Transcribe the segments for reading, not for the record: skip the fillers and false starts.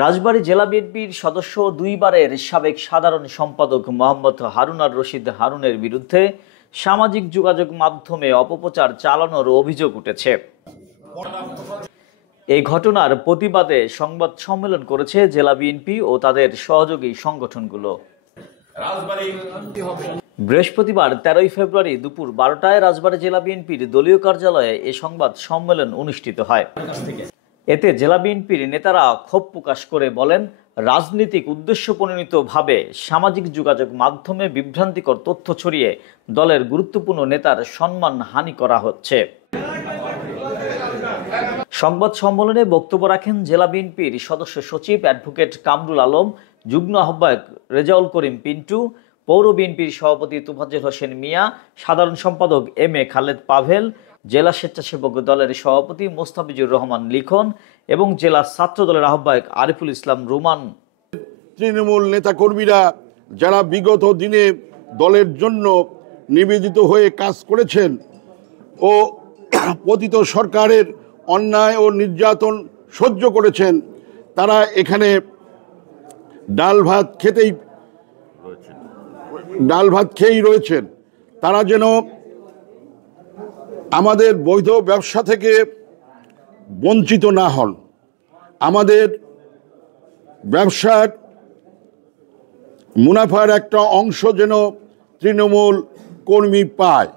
রাজবাড়ী জেলা বিএনপির সদস্য দুইবারের সাবেক সাধারণ সম্পাদক মোহাম্মদ হারুনার রশিদ হারুনের বিরুদ্ধে সামাজিক যোগাযোগ মাধ্যমে অপপ্রচার চালানোর অভিযোগ উঠেছে। এই ঘটনার প্রতিবাদে সংবাদ সম্মেলন করেছে জেলা বিএনপি ও তাদের সহযোগী সংগঠনগুলো। বৃহস্পতিবার 13 ফেব্রুয়ারি দুপুর 12টায় রাজবাড়ী জেলা বিএনপির দলীয় কার্যালয়ে এ সংবাদ সম্মেলন অনুষ্ঠিত হয়। এতে জেলা বিএনপির নেতারা ক্ষোভ প্রকাশ করে বলেন, রাজনৈতিক উদ্দেশ্যপ্রণোদিতভাবে সামাজিক যোগাযোগ মাধ্যমে বিভ্রান্তিকর তথ্য ছড়িয়ে দলের গুরুত্বপূর্ণ নেতার সম্মান হানি করা হচ্ছে। সংবাদ সম্মেলনে বক্তব্য রাখেন জেলা বিএনপির সদস্য সচিব অ্যাডভোকেট কামরুল আলম, যুগ্ম আহ্বায়ক রেজাউল করিম পিন্টু, পৌর বিএনপির সভাপতি তোফাজ্জল হোসেন মিয়া, সাধারণ সম্পাদক এম এ খালেদ পাভেল, জেলা স্বেচ্ছাসেবক দলের সভাপতি মোস্তাফিজুর রহমান লিখন এবং জেলা ছাত্র দলের আহ্বায়ক আরিফুল ইসলাম রুমান। তৃণমূল নেতাকর্মীরা যারা বিগত দিনে দলের জন্য নিবেদিত হয়ে কাজ করেছেন ও পতিত সরকারের অন্যায় ও নির্যাতন সহ্য করেছেন, তারা এখানে ডাল ভাত খেয়েই রয়েছেন। তারা যেন আমাদের বৈধ ব্যবসা থেকে বঞ্চিত না হন, আমাদের ব্যবসার মুনাফার একটা অংশ যেন তৃণমূল কর্মী পায়।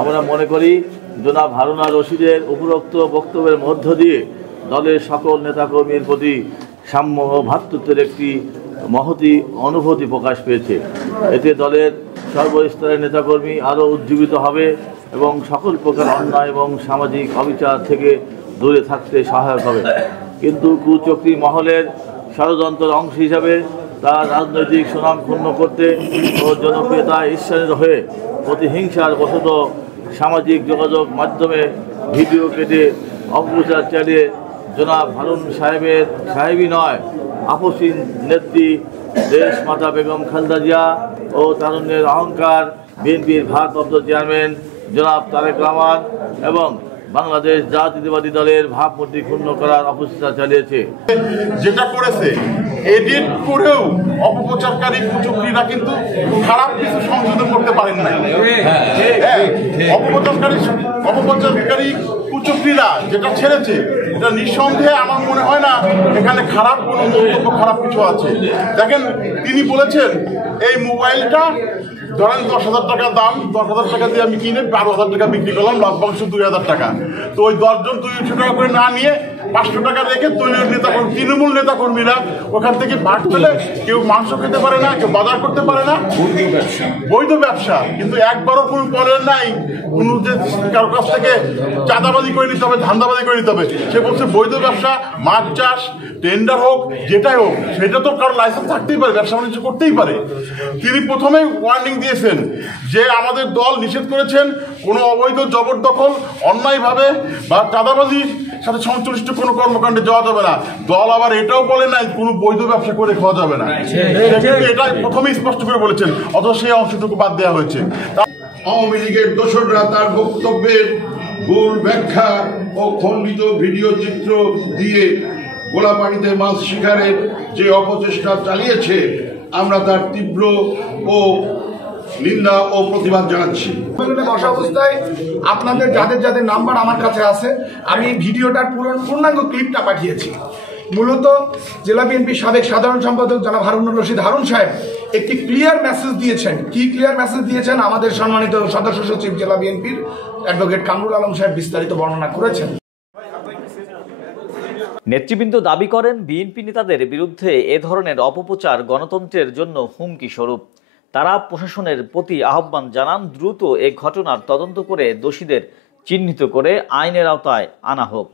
আমরা মনে করি জনাব হারুনা রশিদের উপরোক্ত বক্তব্যের মধ্য দিয়ে দলের সকল নেতাকর্মীর প্রতি সাম্য ও ভ্রাতৃত্বের একটি মহতী অনুভূতি প্রকাশ পেয়েছে। এতে দলের সর্বস্তরের নেতাকর্মী আরও উজ্জীবিত হবে এবং সকল প্রকার অন্যায় এবং সামাজিক অবিচার থেকে দূরে থাকতে সহায়ক হবে। কিন্তু কুচক্রী মহলের ষড়যন্ত্রের অংশ হিসাবে তার রাজনৈতিক সুনাম ক্ষুণ্ণ করতে ও জনপ্রিয়তায় ঈর্ষান্বিত হয়ে প্রতিহিংসার বশত সামাজিক যোগাযোগ মাধ্যমে ভিডিও কেটে অপপ্রচার চালিয়ে জনাব হারুন সাহেবই নয়, আপসীন নেত্রী দেশ মাতা বেগম খালেদা জিয়া ও তারুণ্যের অহংকার বিএনপির ভারপ্রাপ্ত চেয়ারম্যান জনাব তারেক রহমান এবং বাংলাদেশ জাতীয়তাবাদী দলের ভাবমূর্তি ক্ষুণ্ণ করার অপচেষ্টা চালিয়েছে। যেটা করেছে এডিট করেও অপপ্রচারকারী কুচক্রীরা কিন্তু খারাপ কিছু সংশোধন করতে পারেন না। অপপ্রচারকারী কুচক্রীরা যেটা ছেড়েছে এটা নিঃসন্দেহে আমার মনে হয় না এখানে খারাপ কোনো মন্তব্য, খারাপ কিছু আছে। দেখেন, তিনি বলেছেন এই মোবাইলটা ধরেন 10,000 টাকা দাম, 10,000 টাকা দিয়ে আমি কিনে 12,000 টাকা বিক্রি করলাম, লভ্যাংশ 2,000 টাকা। তো ওই 10 জন 200 টাকা করে না নিয়ে 500 টাকা রেখে তৃণমূল নেতাকর্মীরা ওখান থেকে ভাগ পেলে কেউ মাংস খেতে পারে না, কেউ বাজার করতে পারে না। বৈধ ব্যবসা কিন্তু একবারও কোনো বলেন নাই কোনো যে কারো কাছ থেকে চাঁদাবাজি করে নিতে হবে, ধান্দাবাজি করে নিতে হবে। সে বলছে বৈধ ব্যবসা, মাছ চাষ, টেন্ডার হোক, যেটাই হোক, সেটা তো কারো লাইসেন্স থাকতেই পারে, ব্যবসা বাণিজ্য করতেই পারে। তিনি প্রথমেই ওয়ার্নিং দিয়েছেন যে আমাদের দল নিষেধ করেছেন কোনো অবৈধ জবরদখল, অন্যায়ভাবে বা চাঁদাবাজির সাথে সংশ্লিষ্ট কোনো কর্মকাণ্ডে যাওয়া যাবে না। দল আবার এটাও বলে নাই কোনো বৈধ ব্যবসা করে খাওয়া যাবে না, এটা প্রথমেই স্পষ্ট করে বলেছেন, অথচ সেই অংশটুকু বাদ দেওয়া হয়েছে। আওয়ামী লীগের দোসররা তার বক্তব্যের ভুল ব্যাখ্যা ও খণ্ডিত ভিডিও চিত্র দিয়ে গোলাপানিতে মাছ শিকারের যে অপচেষ্টা চালিয়েছে, আমরা তার তীব্র ও নিন্দা ও প্রতিবাদ জানাচ্ছি। বসা অবস্থায় আপনাদের যাদের নাম্বার আমার কাছে আছে, আমি ভিডিওটার পূর্ণাঙ্গ ক্লিপটা পাঠিয়েছি। মূলত জেলা বিএনপির সাবেক সাধারণ সম্পাদক জনাব হারুনুর রশিদ হারুন সাহেব একটি ক্লিয়ার মেসেজ দিয়েছেন। কি ক্লিয়ার মেসেজ দিয়েছেন আমাদের সম্মানিত সদস্য সচিব জেলা বিএনপির অ্যাডভোকেট কামরুল আলম সাহেব বিস্তারিত বর্ণনা করেছেন। নেতৃবৃন্দ দাবি করেন, বিএনপি নেতাদের বিরুদ্ধে এ ধরনের অপপ্রচার গণতন্ত্রের জন্য হুমকি স্বরূপ। তারা প্রশাসনের প্রতি আহ্বান জানান, দ্রুত এ ঘটনার তদন্ত করে দোষীদের চিহ্নিত করে আইনের আওতায় আনা হোক।